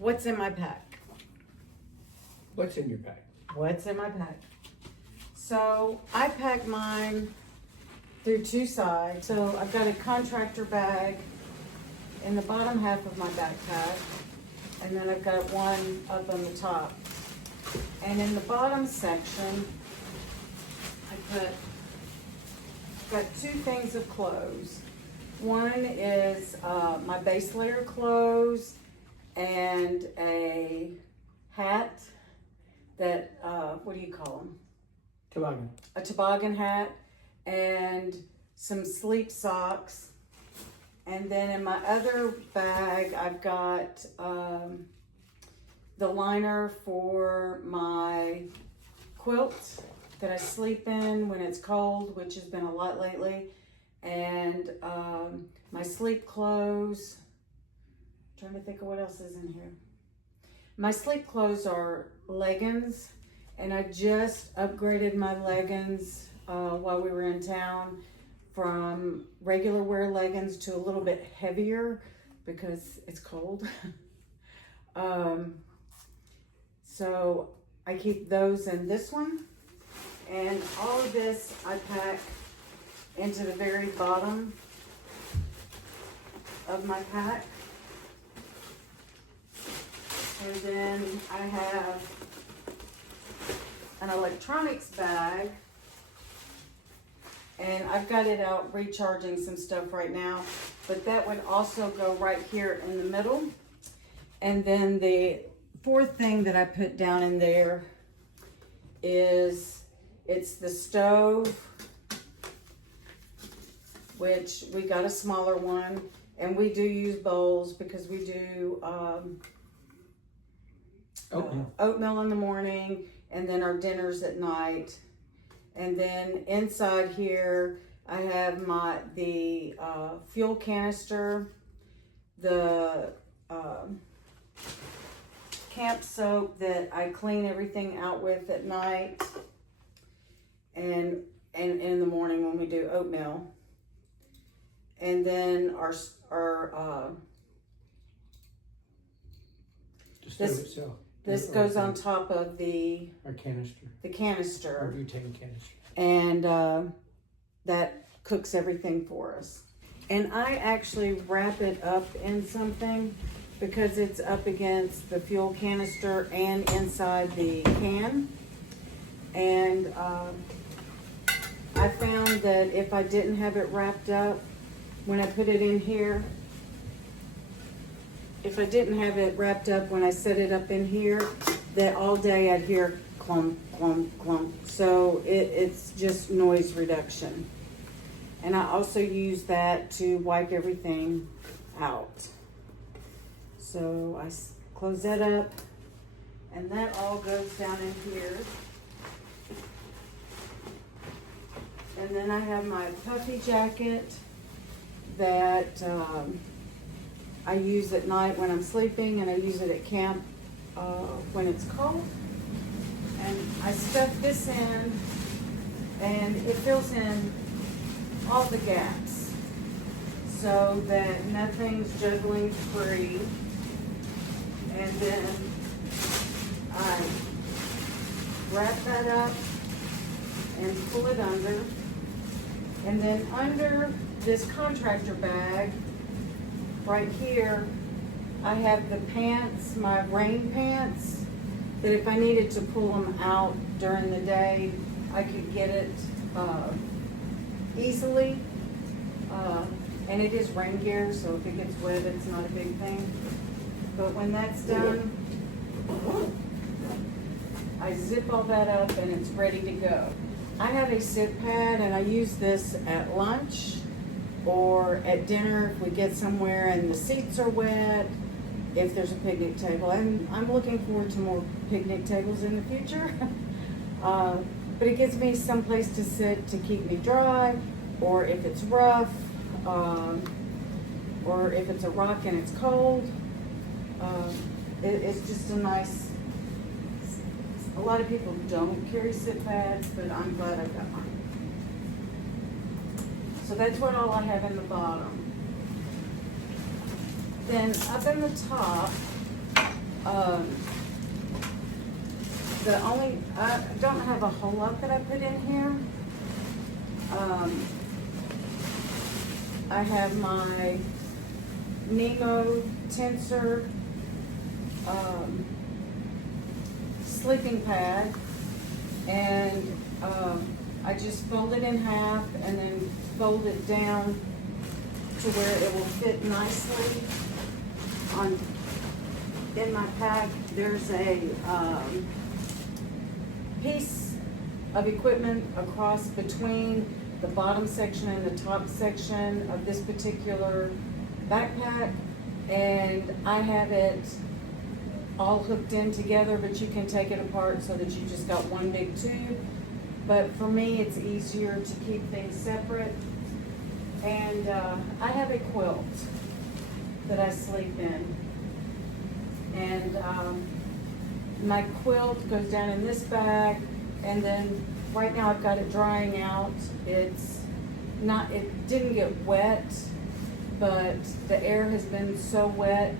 What's in my pack? What's in your pack? What's in my pack? So I pack mine through two sides. So I've got a contractor bag in the bottom half of my backpack, and then I've got one up on the top. And in the bottom section, I've got two things of clothes. One is my base layer clothes and a hat that, what do you call them? Toboggan. A toboggan hat and some sleep socks. And then in my other bag, I've got the liner for my quilt that I sleep in when it's cold, which has been a lot lately. And my sleep clothes. I'm trying to think of what else is in here. My sleep clothes are leggings, and I just upgraded my leggings while we were in town from regular wear leggings to a little bit heavier because it's cold. So I keep those in this one, and all of this I pack into the very bottom of my pack. And then I have an electronics bag, and I've got it out recharging some stuff right now, but that would also go right here in the middle. And then the fourth thing that I put down in there is, it's the stove, which we got a smaller one, and we do use bowls because we do oatmeal in the morning, and then our dinners at night. And then inside here, I have the fuel canister, the camp soap that I clean everything out with at night, and in the morning when we do oatmeal. And then our The stove itself. this goes on top of Our canister. the canister. Our butane canister. And that cooks everything for us. And I actually wrap it up in something because it's up against the fuel canister and inside the can. And I found that if I didn't have it wrapped up when I put it in here, if I didn't have it wrapped up when I set it up in here, that all day I'd hear clump, clump, clump. So it's just noise reduction. And I also use that to wipe everything out. So I close that up, and that all goes down in here. And then I have my puffy jacket that I use at night when I'm sleeping, and I use it at camp when it's cold. And I stuff this in, and it fills in all the gaps so that nothing's juggling free. And then I wrap that up and pull it under. And then under this contractor bag, right here, I have the pants, my rain pants, that if I needed to pull them out during the day, I could get it easily. And it is rain gear, so if it gets wet, it's not a big thing. But when that's done, I zip all that up and it's ready to go. I have a sit pad, and I use this at lunch or at dinner if we get somewhere and the seats are wet, if there's a picnic table. And I'm looking forward to more picnic tables in the future. But it gives me some place to sit to keep me dry, or if it's rough, or if it's a rock and it's cold. It's just a nice, a lot of people don't carry sit pads, but I'm glad I've got mine. So that's what all I have in the bottom. Then up in the top, I don't have a whole lot that I put in here. I have my Nemo tensor sleeping pad, and I just fold it in half and then fold it down to where it will fit nicely in my pack. There's a piece of equipment across between the bottom section and the top section of this particular backpack, and I have it all hooked in together, but you can take it apart so that you just got one big tube. But for me, it's easier to keep things separate. And I have a quilt that I sleep in. And my quilt goes down in this bag, and then right now I've got it drying out. It didn't get wet, but the air has been so wet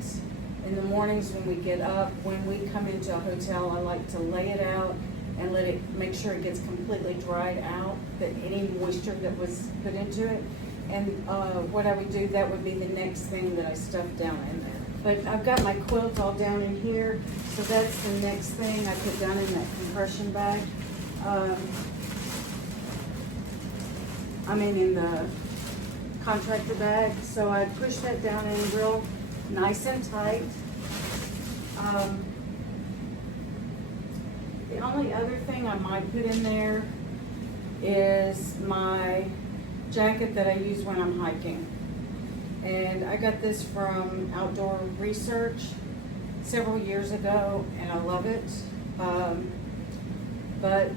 in the mornings when we get up. When we come into a hotel, I like to lay it out and make sure it gets completely dried out, that any moisture that was put into it. And what I would do, that would be the next thing that I stuff down in there. But I've got my quilt all down in here, so that's the next thing I put down in that compression bag. In the contractor bag. So I push that down in real nice and tight. The only other thing I might put in there is my jacket that I use when I'm hiking. And I got this from Outdoor Research several years ago, and I love it. But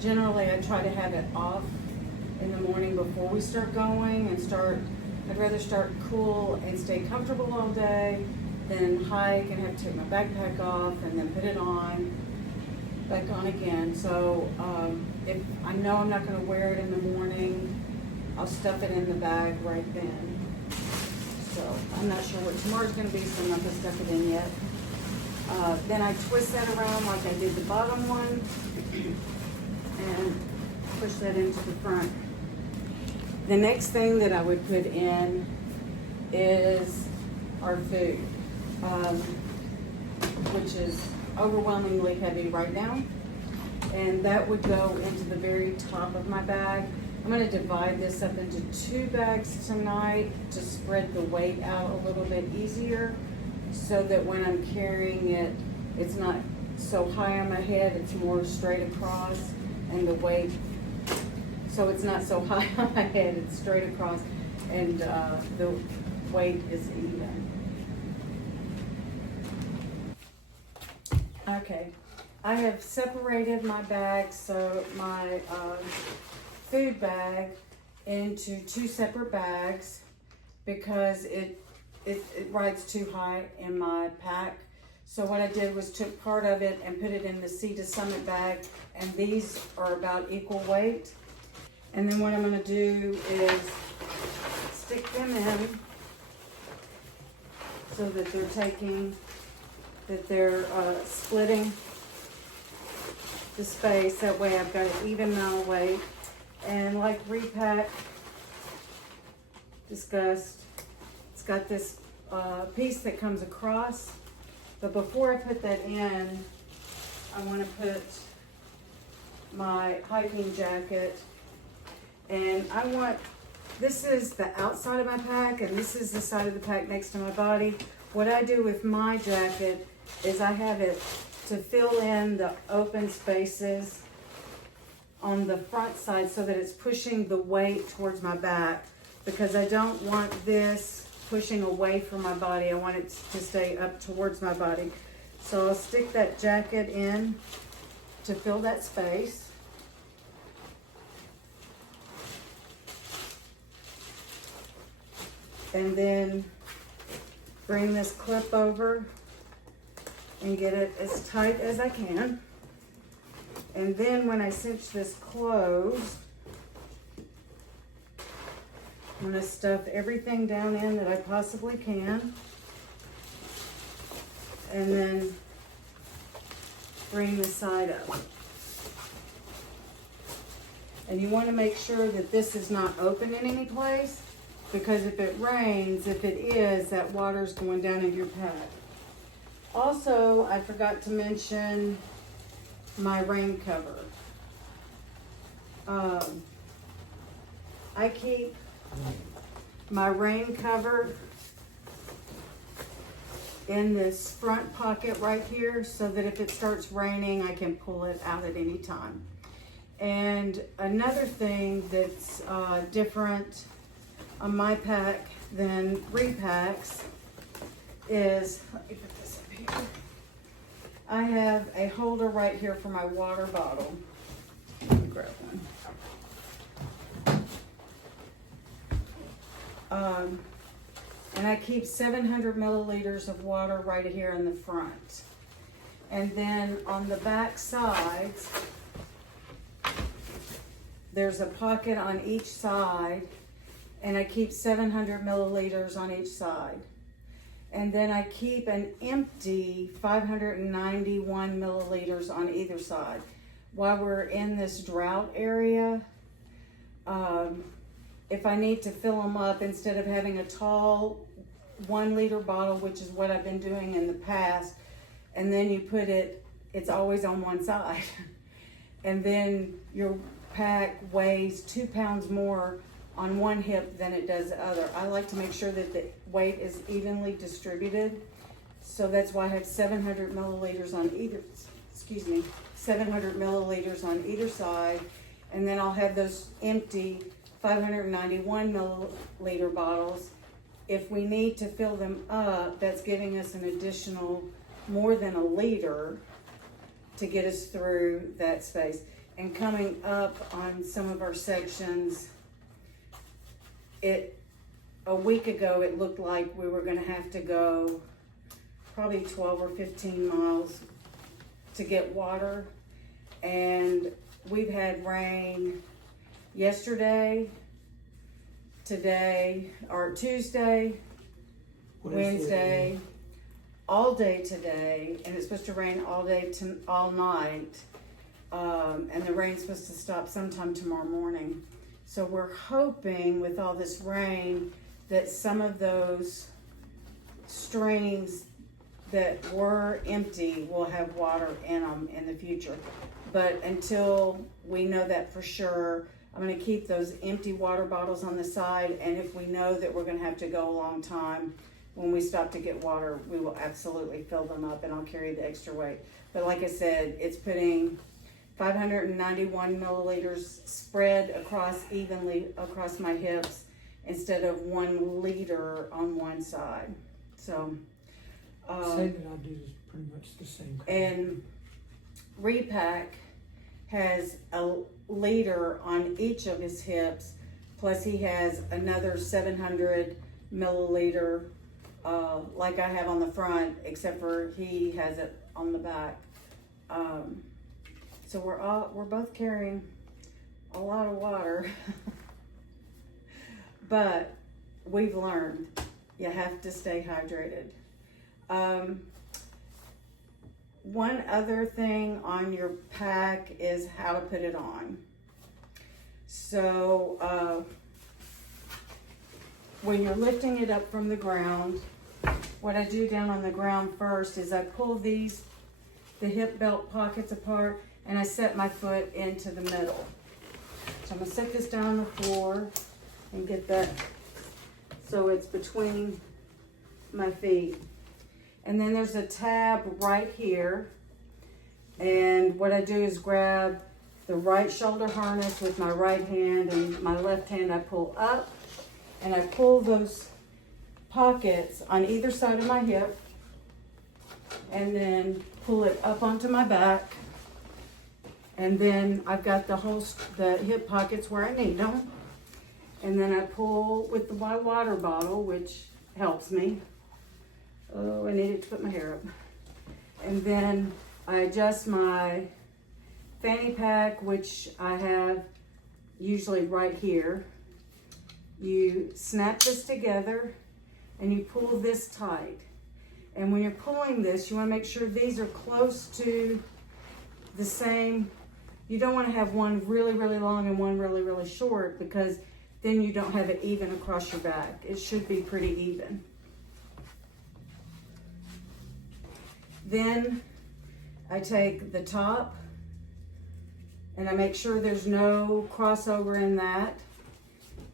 generally I try to have it off in the morning before we start going I'd rather start cool and stay comfortable all day than hike and have to take my backpack off and then put it on, back on again. So if I know I'm not gonna wear it in the morning, I'll stuff it in the bag right then. So I'm not sure what tomorrow's gonna be, so I'm not gonna stuff it in yet. Then I twist that around like I did the bottom one and push that into the front. The next thing that I would put in is our food, which is overwhelmingly heavy right now. And that would go into the very top of my bag. I'm gonna divide this up into 2 bags tonight to spread the weight out a little bit easier, so that when I'm carrying it, it's not so high on my head, it's more straight across, and the weight, so it's not so high on my head, it's straight across, and the weight is even. Okay, I have separated my bags, so my food bag into 2 separate bags because it rides too high in my pack. So what I did was took part of it and put it in the Sea to Summit bag, and these are about equal weight. And then what I'm gonna do is stick them in so that they're splitting the space. That way I've got an even amount of weight. And like Repack discussed, it's got this piece that comes across. But before I put that in, I want to put my hiking jacket, and this is the outside of my pack, and this is the side of the pack next to my body. What I do with my jacket is I have it to fill in the open spaces on the front side so that it's pushing the weight towards my back, because I don't want this pushing away from my body. I want it to stay up towards my body. So I'll stick that jacket in to fill that space. And then bring this clip over and get it as tight as I can. And then when I cinch this closed, I'm going to stuff everything down in that I possibly can. And then bring the side up. And you want to make sure that this is not open in any place, because if it rains, if it is, that water's going down into your pack. Also, I forgot to mention my rain cover. I keep my rain cover in this front pocket right here so that if it starts raining, I can pull it out at any time. And another thing that's different on my pack than repacks is, let me put this up here. I have a holder right here for my water bottle. Let me grab one. And I keep 700 milliliters of water right here in the front. And then on the back sides, there's a pocket on each side, and I keep 700 milliliters on each side. And then I keep an empty 591 milliliters on either side. While we're in this drought area, if I need to fill them up, instead of having a tall 1 liter bottle, which is what I've been doing in the past, and then you put it, it's always on one side. And then your pack weighs 2 pounds more on one hip than it does the other. I like to make sure that the weight is evenly distributed. So that's why I have 700 milliliters on either, 700 milliliters on either side. And then I'll have those empty 591 milliliter bottles. If we need to fill them up, that's giving us an additional more than a liter to get us through that space. And coming up on some of our sections, a week ago it looked like we were gonna have to go probably 12 or 15 miles to get water. And we've had rain yesterday, today, or Tuesday, Wednesday, all day today, and it's supposed to rain all day to all night. And the rain's supposed to stop sometime tomorrow morning. So we're hoping with all this rain that some of those streams that were empty will have water in them in the future. But until we know that for sure, I'm gonna keep those empty water bottles on the side, and if we know that we're gonna have to go a long time, when we stop to get water, we will absolutely fill them up, and I'll carry the extra weight. But like I said, it's putting 591 milliliters spread evenly across my hips instead of 1 liter on one side. So, Say that I do pretty much the same. And Repack has a liter on each of his hips, plus he has another 700 milliliter, like I have on the front, except for he has it on the back. So we're both carrying a lot of water, but we've learned you have to stay hydrated. One other thing on your pack is how to put it on. So when you're lifting it up from the ground, what I do down on the ground first is I pull the hip belt pockets apart, and I set my foot into the middle. So I'm gonna set this down on the floor and get that so it's between my feet. And then there's a tab right here. And what I do is grab the right shoulder harness with my right hand, and my left hand I pull up, and I pull those pockets on either side of my hip, and then pull it up onto my back. And then I've got the hip pockets where I need them. And then I pull with my water bottle, which helps me. Oh, I needed to put my hair up. And then I adjust my fanny pack, which I have usually right here. You snap this together and you pull this tight. And when you're pulling this, you want to make sure these are close to the same. You don't want to have one really, really long and one really, really short, because then you don't have it even across your back. It should be pretty even. Then I take the top and I make sure there's no crossover in that,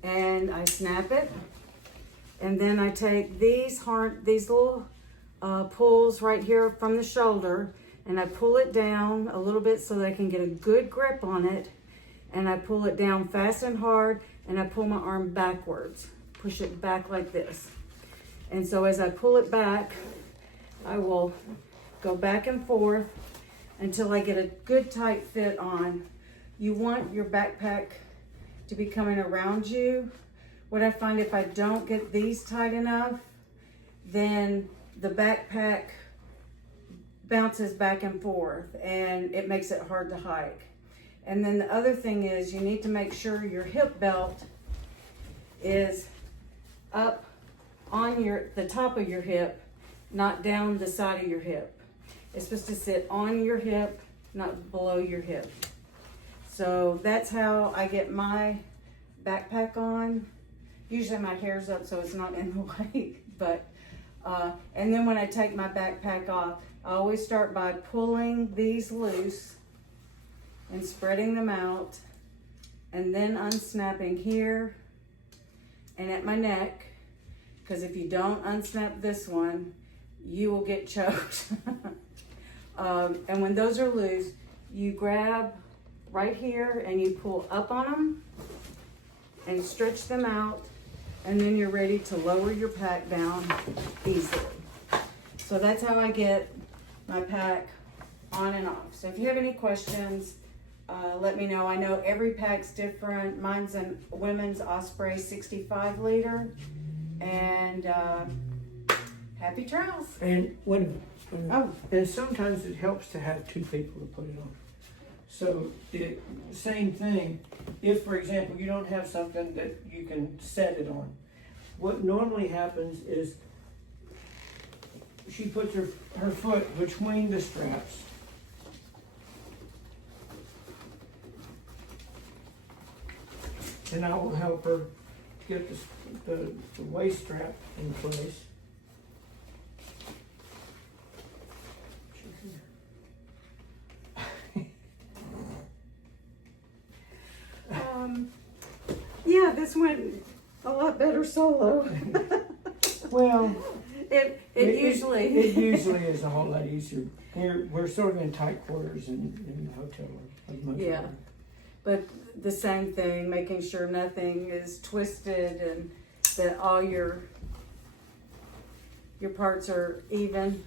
and I snap it. And then I take these little pulls right here from the shoulder, and I pull it down a little bit so that I can get a good grip on it. And I pull it down fast and hard, and I pull my arm backwards, push it back like this. And so as I pull it back, I will go back and forth until I get a good tight fit on. You want your backpack to be coming around you. What I find, if I don't get these tight enough, then the backpack bounces back and forth and it makes it hard to hike. And then the other thing is, you need to make sure your hip belt is up on the top of your hip, not down the side of your hip. It's supposed to sit on your hip, not below your hip. So that's how I get my backpack on. Usually my hair's up so it's not in the way, but and then when I take my backpack off, I always start by pulling these loose and spreading them out, and then unsnapping here and at my neck, because if you don't unsnap this one, you will get choked. And when those are loose, you grab right here and you pull up on them and stretch them out, and then you're ready to lower your pack down easily. So that's how I get my pack on and off. So if you have any questions, let me know. I know every pack's different. Mine's a women's Osprey 65 liter, and happy trails. And Oh. and sometimes it helps to have two people to put it on. So the same thing, if for example you don't have something that you can set it on, what normally happens is she puts her foot between the straps. And I will help her get the waist strap in place. Yeah, this went a lot better solo. Well, it usually is a whole lot easier. We're sort of in tight quarters in the hotel. Yeah, but the same thing, making sure nothing is twisted and that all your parts are even.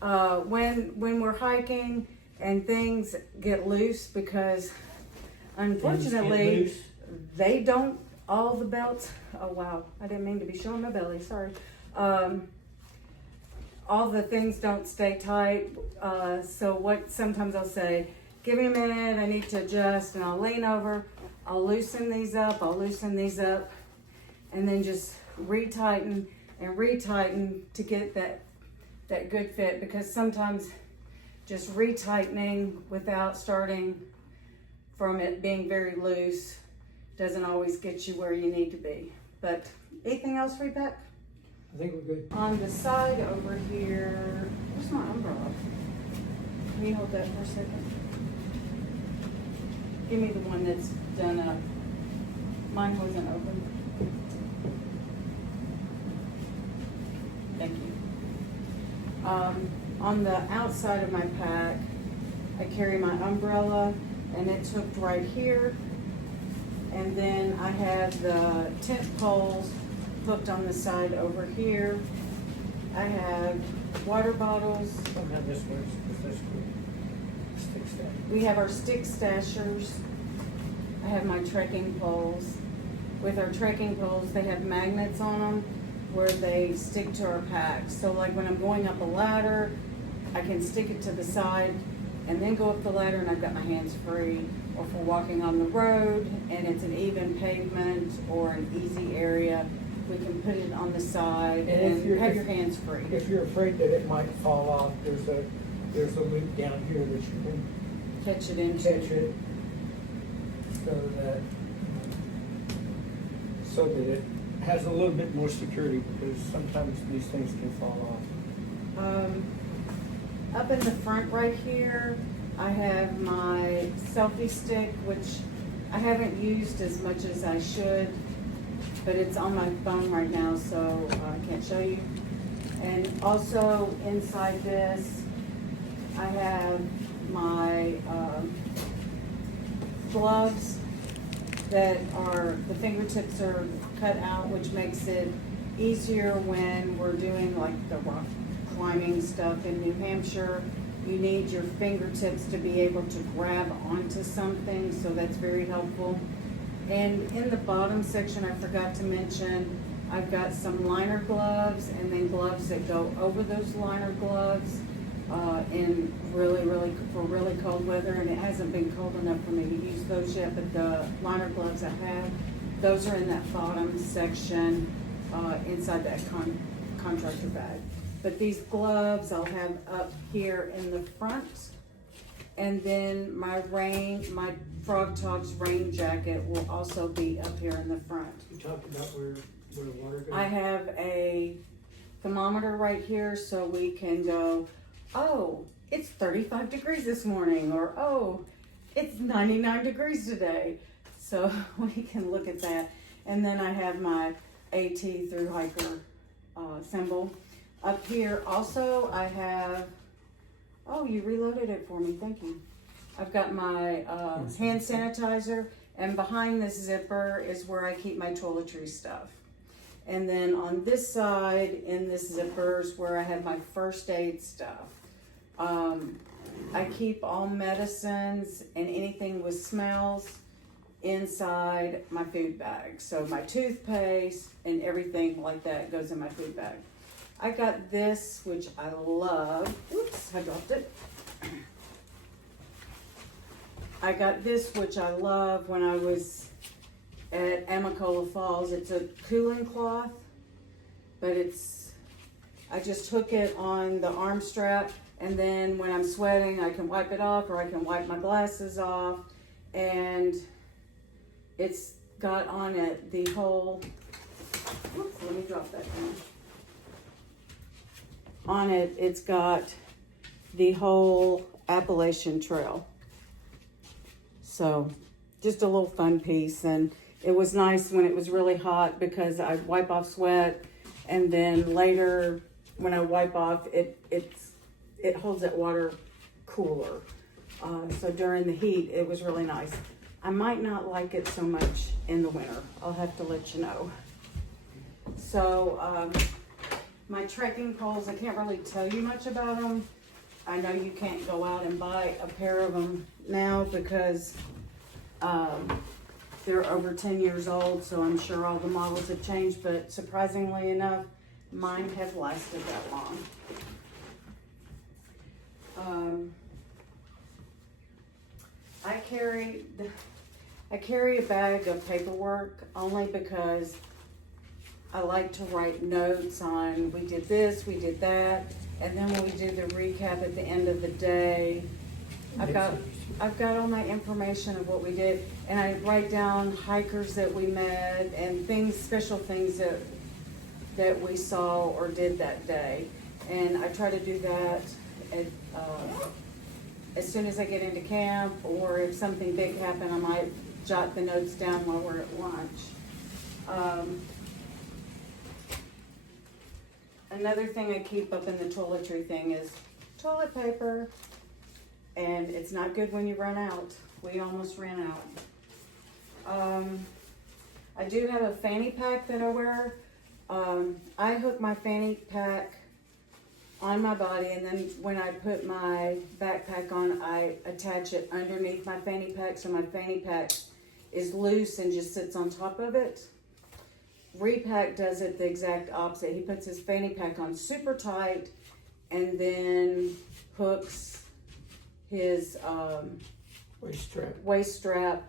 When we're hiking and things get loose, because unfortunately they don't, all the belts, oh wow, I didn't mean to be showing my belly, sorry. All the things don't stay tight, so what sometimes I'll say, give me a minute, I need to adjust, and I'll lean over, I'll loosen these up, and then just retighten and retighten to get that good fit, because sometimes just retightening without starting from it being very loose doesn't always get you where you need to be. But anything else, Rebecca? I think we're good. On the side over here, where's my umbrella? Can you hold that for a second? Give me the one that's done up. Mine wasn't open. Thank you. On the outside of my pack, I carry my umbrella, and it's hooked right here. And then I have the tent poles hooked on the side over here. I have water bottles. Oh, not this way. This way. Stick stack. We have our stick stashers. I have my trekking poles. With our trekking poles, they have magnets on them where they stick to our packs. So like when I'm going up a ladder, I can stick it to the side and then go up the ladder, and I've got my hands free. Or if we're walking on the road and it's an even pavement or an easy area, we can put it on the side and have your hands free. If you're afraid that it might fall off, there's a loop down here that you can catch it into. catch it so that it has a little bit more security, because sometimes these things can fall off. Up in the front right here, I have my selfie stick, which I haven't used as much as I should, but it's on my phone right now, so I can't show you. And also inside this, I have my gloves that are, the fingertips are cut out, which makes it easier when we're doing like the rock climbing stuff in New Hampshire. You need your fingertips to be able to grab onto something, so that's very helpful. And in the bottom section, I forgot to mention, I've got some liner gloves and then gloves that go over those liner gloves in for really cold weather, and it hasn't been cold enough for me to use those yet, but the liner gloves I have, those are in that bottom section inside that contractor bag. But these gloves I'll have up here in the front, and then my Frog Talks rain jacket will also be up here in the front. You talked about where the water goes? I have a thermometer right here, so we can go, oh, it's 35 degrees this morning, or oh, it's 99 degrees today. So we can look at that. And then I have my AT through hiker symbol. Up here also I have, oh, you reloaded it for me, thank you. I've got my hand sanitizer, and behind this zipper is where I keep my toiletry stuff. And then on this side, in this zipper, is where I have my first aid stuff. I keep all medicines and anything with smells inside my food bag. So my toothpaste and everything like that goes in my food bag. I got this, which I love. Oops, I dropped it. I got this, which I love when I was at Amacola Falls. It's a cooling cloth, but I just hook it on the arm strap, and then when I'm sweating, I can wipe it off, or I can wipe my glasses off, and it's got on it the whole, oops, let me drop that down. On it, it's got the whole Appalachian Trail. So just a little fun piece, and it was nice when it was really hot because I'd wipe off sweat, and then later when I wipe off, it holds that water cooler. So during the heat, it was really nice. I might not like it so much in the winter. I'll have to let you know. So my trekking poles, I can't really tell you much about them. I know you can't go out and buy a pair of them now because they're over 10 years old, so I'm sure all the models have changed, but surprisingly enough, mine have lasted that long. I carry a bag of paperwork only because I like to write notes on, we did this, we did that, and then when we do the recap at the end of the day, I've got all my information of what we did, and I write down hikers that we met and things, special things that we saw or did that day. And I try to do that as soon as I get into camp, or if something big happened, I might jot the notes down while we're at lunch. Another thing I keep up in the toiletry thing is toilet paper. And it's not good when you run out. We almost ran out. I do have a fanny pack that I wear. I hook my fanny pack on my body, and then when I put my backpack on, I attach it underneath my fanny pack, so my fanny pack is loose and just sits on top of it. Repack does it the exact opposite. He puts his fanny pack on super tight and then hooks his waist strap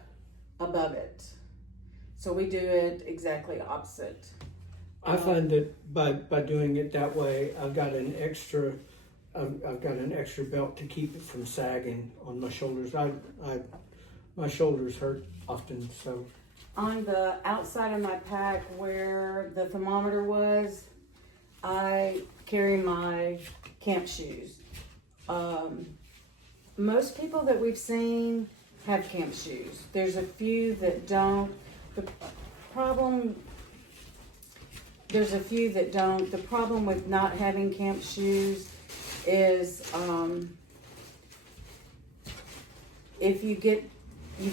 above it. So we do it exactly opposite. I find that by doing it that way, I've got an extra I've got an extra belt to keep it from sagging on my shoulders. My shoulders hurt often, so. On the outside of my pack where the thermometer was, I carry my camp shoes. Most people that we've seen have camp shoes. There's a few that don't. There's a few that don't. The problem with not having camp shoes is if you've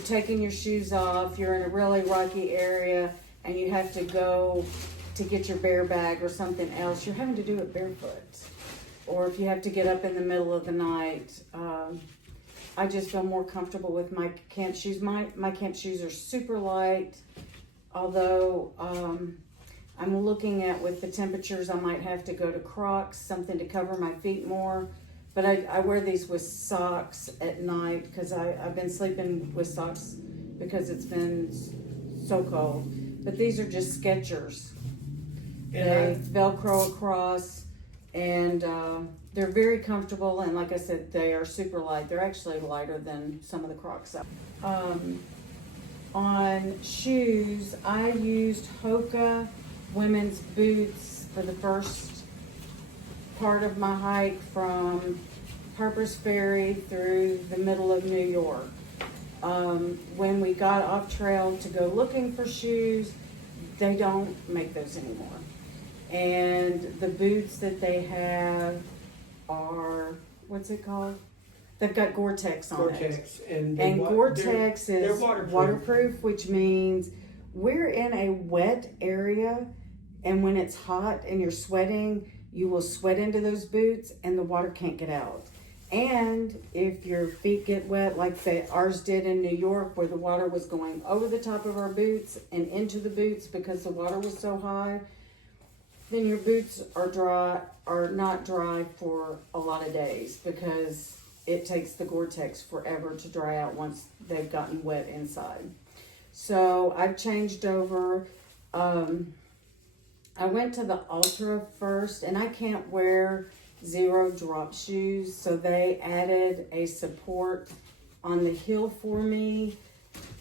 taken your shoes off, you're in a really rocky area, and you have to go to get your bear bag or something else, you're having to do it barefoot. Or if you have to get up in the middle of the night, I just feel more comfortable with my camp shoes. My camp shoes are super light, although I'm looking at with the temperatures, I might have to go to Crocs, something to cover my feet more. But I wear these with socks at night because I've been sleeping with socks because it's been so cold. But these are just Skechers. They Velcro across, and they're very comfortable. And like I said, they are super light. They're actually lighter than some of the Crocs. On shoes, I used Hoka women's boots for the first part of my hike from Harper's Ferry through the middle of New York. When we got off trail to go looking for shoes, they don't make those anymore. And the boots that they have are, what's it called? They've got Gore-Tex on it. Gore-Tex. And Gore-Tex they're is waterproof, which means we're in a wet area, and when it's hot and you're sweating, you will sweat into those boots and the water can't get out. And if your feet get wet, like ours did in New York, where the water was going over the top of our boots and into the boots because the water was so high, then your boots are not dry for a lot of days because it takes the Gore-Tex forever to dry out once they've gotten wet inside. So I've changed over. I went to the Ultra first, and I can't wear zero drop shoes, so they added a support on the heel for me,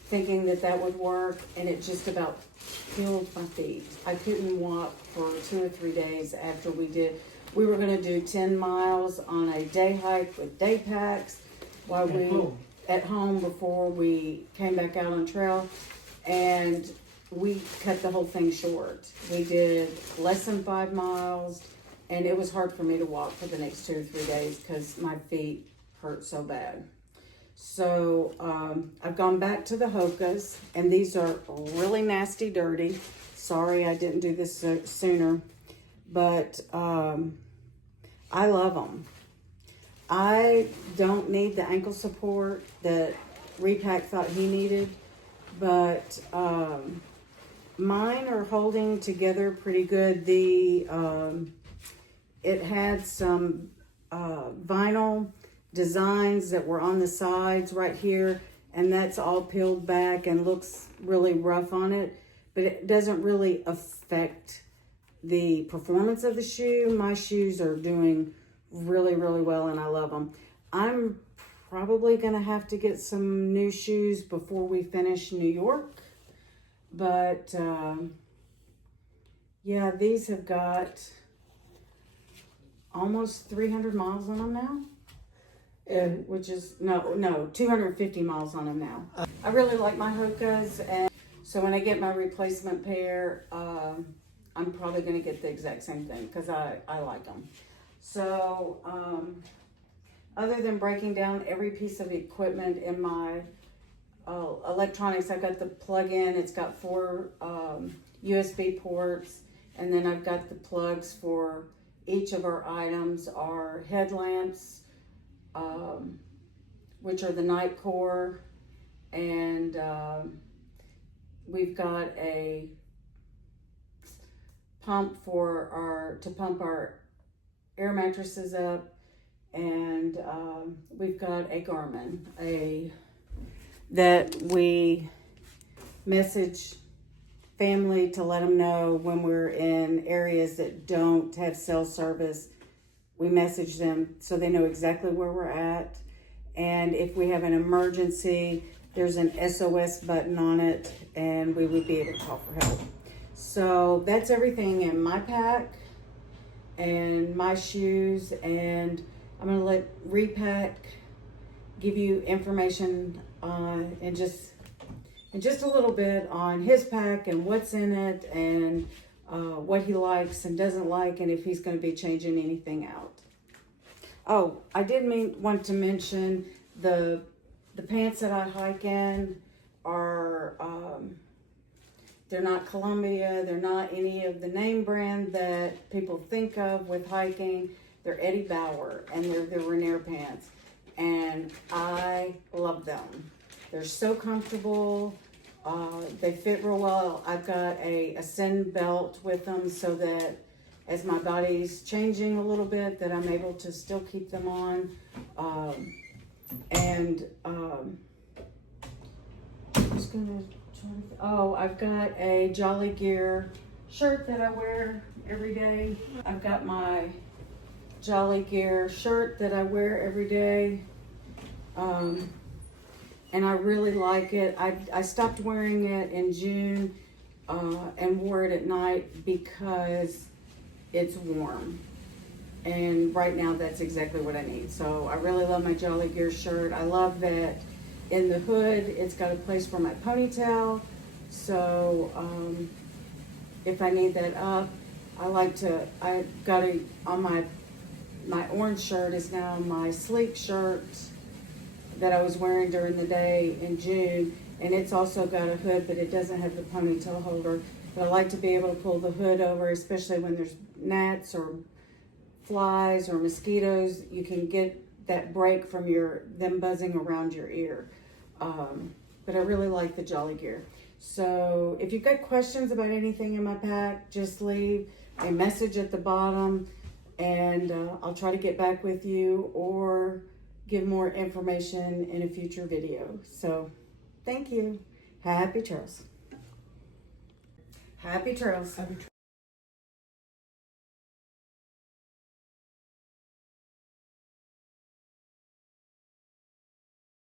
thinking that would work, and it just about killed my feet. I couldn't walk for 2 or 3 days after we were going to do 10 miles on a day hike with day packs at home before we came back out on trail, and we cut the whole thing short. We did less than 5 miles, and it was hard for me to walk for the next 2 or 3 days because my feet hurt so bad. So I've gone back to the Hokas, and these are really nasty dirty. Sorry I didn't do this sooner, but I love them. I don't need the ankle support that Repack thought he needed, but mine are holding together pretty good. It had some vinyl designs that were on the sides right here, and that's all peeled back and looks really rough on it, but it doesn't really affect the performance of the shoe. My shoes are doing really, really well, and I love them. I'm probably gonna have to get some new shoes before we finish New York, but yeah, these have got almost 300 miles on them now. And which is, no, 250 miles on them now. I really like my Hokas, and so when I get my replacement pair, I'm probably going to get the exact same thing because I like them. So, other than breaking down every piece of equipment in my electronics, I've got the plug-in. It's got 4 USB ports, and then I've got the plugs for each of our items. Our headlamps, which are the Nitecore, and we've got a pump to pump our air mattresses up, and we've got a Garmin that we message family to let them know when we're in areas that don't have cell service we message them so they know exactly where we're at. And if we have an emergency, there's an SOS button on it, and we would be able to call for help. So that's everything in my pack and my shoes, and I'm gonna let Repack give you information in just a little bit on his pack and what's in it, and what he likes and doesn't like, and if he's going to be changing anything out. Oh, I did want to mention the pants that I hike in are they're not Columbia, they're not any of the name brand that people think of with hiking. They're Eddie Bauer, and they're the Rainier pants, and I love them. They're so comfortable. They fit real well. I've got a Ascend belt with them so that as my body's changing a little bit, that I'm able to still keep them on. I'm just gonna try to, I've got a Jolly Gear shirt that I wear every day. I've got my Jolly Gear shirt that I wear every day. And I really like it. I stopped wearing it in June and wore it at night because it's warm. And right now that's exactly what I need. So I really love my Jolly Gear shirt. I love that in the hood it's got a place for my ponytail. So if I need that up, I got it on my orange shirt is now my sleek shirt that I was wearing during the day in June, and it's also got a hood, but it doesn't have the ponytail holder. But I like to be able to pull the hood over, especially when there's gnats or flies or mosquitoes. You can get that break from them buzzing around your ear. But I really like the Jolly Gear. So if you've got questions about anything in my pack, just leave a message at the bottom, and I'll try to get back with you or give more information in a future video. So thank you. Happy trails. Happy trails. Happy trails.